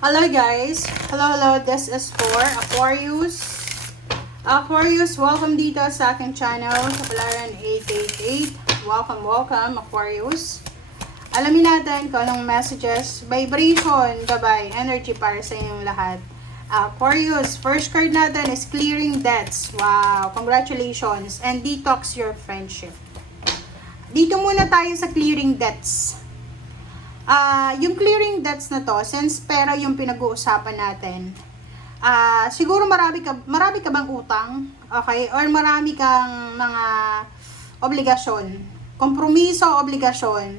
Hello guys! Hello, this is for Aquarius. Aquarius, welcome dito sa aking channel, Kapalaran 888. Welcome Aquarius. Alamin natin kung anong messages, vibration, gabay, energy para sa inyong lahat. Aquarius, first card natin is clearing debts. Wow, congratulations. And detox your friendship. Dito muna tayo sa clearing debts. Yung clearing debts na to, since pera yung pinag-uusapan natin, siguro marami ka bang utang? Okay? Or marami kang mga obligasyon, kompromiso, obligasyon,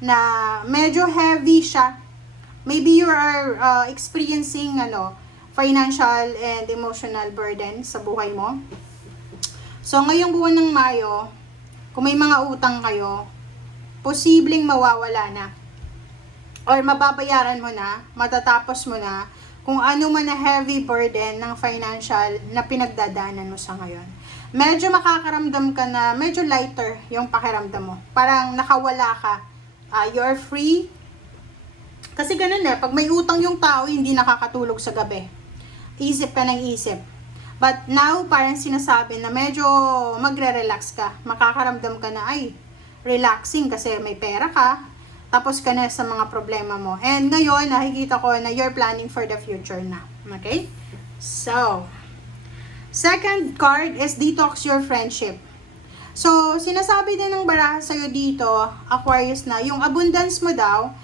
na medyo heavy siya. Maybe you are experiencing financial and emotional burden sa buhay mo. So, ngayong buwan ng Mayo, kung may mga utang kayo, posibleng mawawala na. Or mababayaran mo na, matatapos mo na, kung ano man na heavy burden ng financial na pinagdadaanan mo sa ngayon. Medyo makakaramdam ka na, medyo lighter yung pakiramdam mo. Parang nakawala ka. You're free. Kasi ganun pag may utang yung tao, hindi nakakatulog sa gabi. Isip ka ng isip. But now, parang sinasabi na medyo magre-relax ka. Makakaramdam ka na, ay, relaxing kasi may pera ka. Tapos ka na sa mga problema mo. And ngayon, nakikita ko na you're planning for the future na. Okay? So, second card is detox your friendship. So, sinasabi din ng baraha sa'yo dito, Aquarius, na yung abundance mo daw,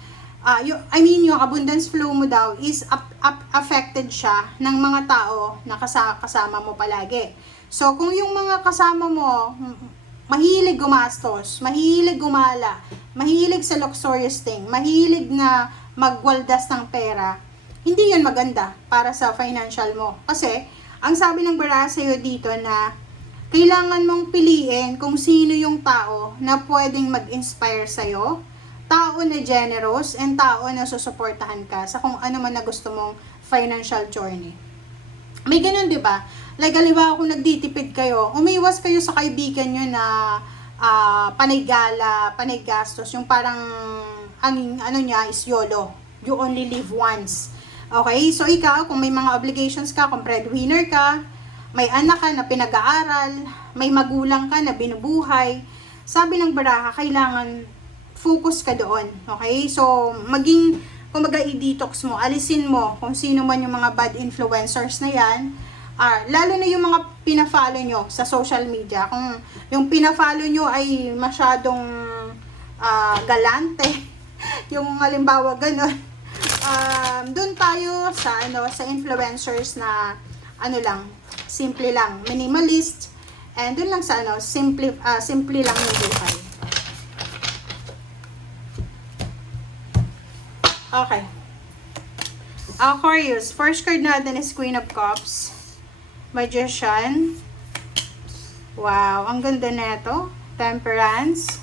yung abundance flow mo daw is affected siya ng mga tao na kasama mo palagi. So, kung yung mga kasama mo, mahilig gumastos, mahilig gumala, mahilig sa luxurious thing, mahilig na magwaldas ng pera, hindi yun maganda para sa financial mo. Kasi, ang sabi ng baraha sa'yo dito na kailangan mong piliin kung sino yung tao na pwedeng mag-inspire sa'yo, tao na generous, and tao na susuportahan ka sa kung ano man na gusto mong financial journey. May ganun, di ba? Like, halimbawa kung nagtitipid kayo, umiwas kayo sa kaibigan nyo na panay gala, panay gastos, yung parang ang ano niya is YOLO. You only live once. Okay? So, ikaw, kung may mga obligations ka, kung breadwinner ka, may anak ka na pinag-aaral, may magulang ka na binubuhay, sabi ng baraha, kailangan focus ka doon. Okay? So, kumbaga i-detox mo, alisin mo kung sino man yung mga bad influencers na yan. Lalo na yung mga pina-follow nyo sa social media. Kung yung pina-follow nyo ay masyadong galante, yung halimbawa ganun, doon tayo sa influencers na simple lang, minimalist, and doon lang sa simple lang yung buhay. Okay. Aquarius, first card natin is Queen of Cups. Magician. Wow, ang ganda nito. Temperance.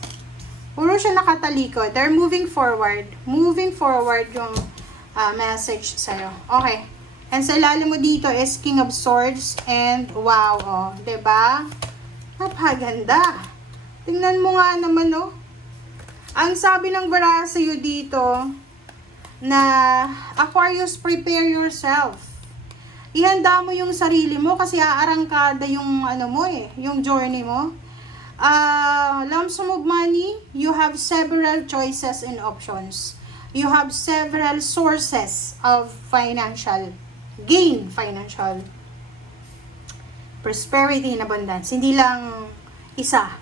Puro siya nakatalikod. They're moving forward. Moving forward yung message sa'yo. Okay. And sa ilalim mo dito is King of Swords and wow, diba? Napaganda. Tingnan mo nga naman, Ang sabi ng baraha sa'yo dito, na Aquarius, prepare yourself. Ihanda mo yung sarili mo kasi aarangkada yung yung journey mo. Lump sum of money, you have several choices and options. You have several sources of financial gain, financial prosperity and abundance. Hindi lang isa.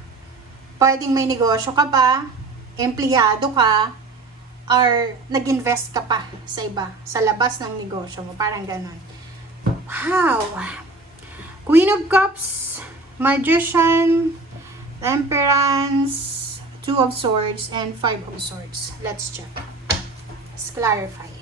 Pwedeng may negosyo ka pa, empleyado ka, or nag-invest ka pa sa iba, sa labas ng negosyo mo. Parang ganon. Wow! Queen of Cups, Magician, Temperance, Two of Swords, and Five of Swords. Let's check. Let's clarify.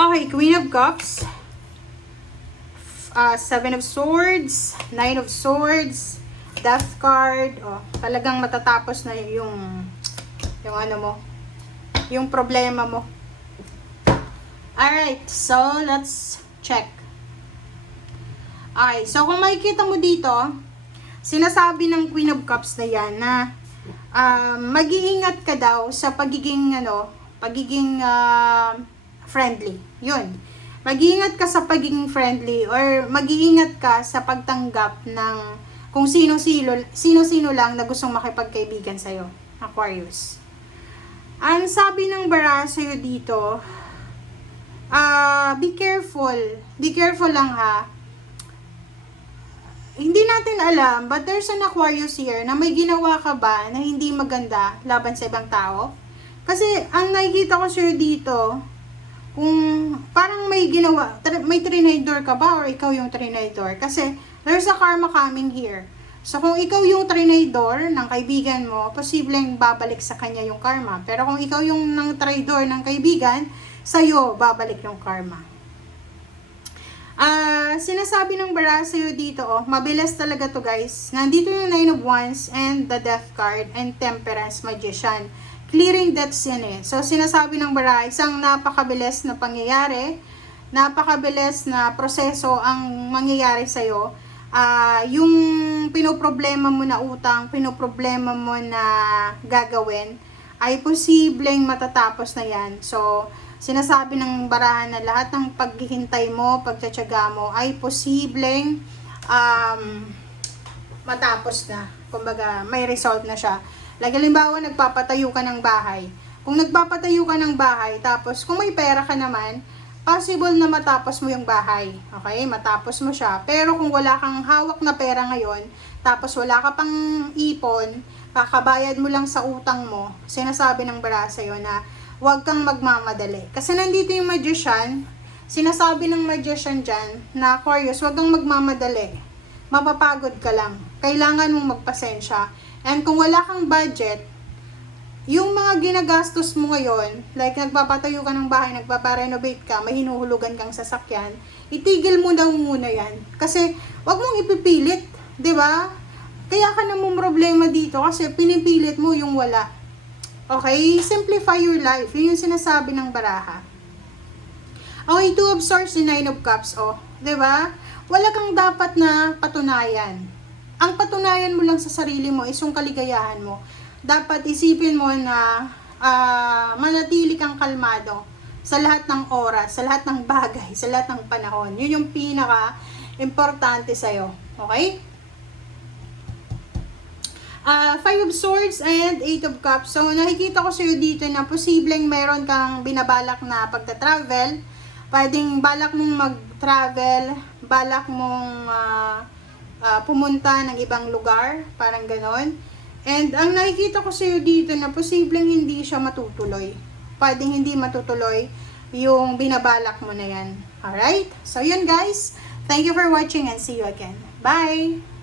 Okay, Queen of Cups, Seven of Swords, Nine of Swords, Death card. Talagang matatapos na yung yung problema mo. Alright, so let's check. Okay, so kung makikita mo dito, sinasabi ng Queen of Cups na yan na mag-iingat ka daw sa pagiging friendly. Yun. Mag-iingat ka sa pagiging friendly or mag-iingat ka sa pagtanggap ng kung sino-sino lang na gustong makipagkaibigan sa'yo, Aquarius. Ang sabi ng bara sa'yo dito, be careful. Be careful lang ha. Hindi natin alam, but there's an Aquarius here na may ginawa ka ba na hindi maganda laban sa ibang tao? Kasi ang nakikita ko sa'yo dito, kung parang may ginawa, may trinidor ka ba or ikaw yung trinidor? Kasi there's a karma coming here. So kung ikaw yung trinidor ng kaibigan mo, posibleng babalik sa kanya yung karma. Pero kung ikaw yung ng trinidor ng kaibigan, sa'yo babalik yung karma. Sinasabi ng bara sa'yo dito, mabilis talaga to guys. Nandito yung 9 of Wands and the Death card and Temperance Magician. Clearing debts yan eh. So, sinasabi ng bara, isang napakabilis na pangyayari, napakabilis na proseso ang mangyayari sa'yo. Yung pinoproblema mo na utang, pinoproblema mo na gagawin, ay posibleng matatapos na yan. So, sinasabi ng barahan na lahat ng paghihintay mo, pagtsatsaga mo, ay posibleng matapos na. Kumbaga, may result na siya. Like, halimbawa, nagpapatayo ka ng bahay. Kung nagpapatayo ka ng bahay, tapos kung may pera ka naman, possible na matapos mo yung bahay. Okay? Matapos mo siya. Pero kung wala kang hawak na pera ngayon, tapos wala ka pang ipon, kakabayad mo lang sa utang mo, sinasabi ng bara sa'yo na huwag kang magmamadali. Kasi nandito yung magician, sinasabi ng magician dyan, na Aquarius, huwag kang magmamadali. Mapapagod ka lang. Kailangan mong magpasensya. And kung wala kang budget, yung mga ginagastos mo ngayon, like nagpapatayo ka ng bahay, nagpaparenovate ka, may hinuhulugan kang sasakyan, itigil mo daw muna yan. Kasi huwag mong ipipilit, di ba? Kaya ka namang problema dito kasi pinipilit mo yung wala. Okay? Simplify your life. Yun yung sinasabi ng baraha. Okay, 2 of Swords and 9 of Cups. Oh, diba? Wala kang dapat na patunayan. Ang patunayan mo lang sa sarili mo is yung kaligayahan mo. Dapat isipin mo na manatili kang kalmado sa lahat ng oras, sa lahat ng bagay, sa lahat ng panahon. Yun yung pinaka-importante sa'yo. Okay? 5 of Swords and 8 of Cups. So, nakikita ko sa'yo dito na posibleng mayroon kang binabalak na pagta-travel. Pwedeng balak mong mag-travel, balak mong pumunta ng ibang lugar, parang ganon. And ang nakikita ko sa'yo dito na posibleng hindi siya matutuloy. Pwedeng hindi matutuloy yung binabalak mo na yan. Alright? So, yun guys. Thank you for watching and see you again. Bye!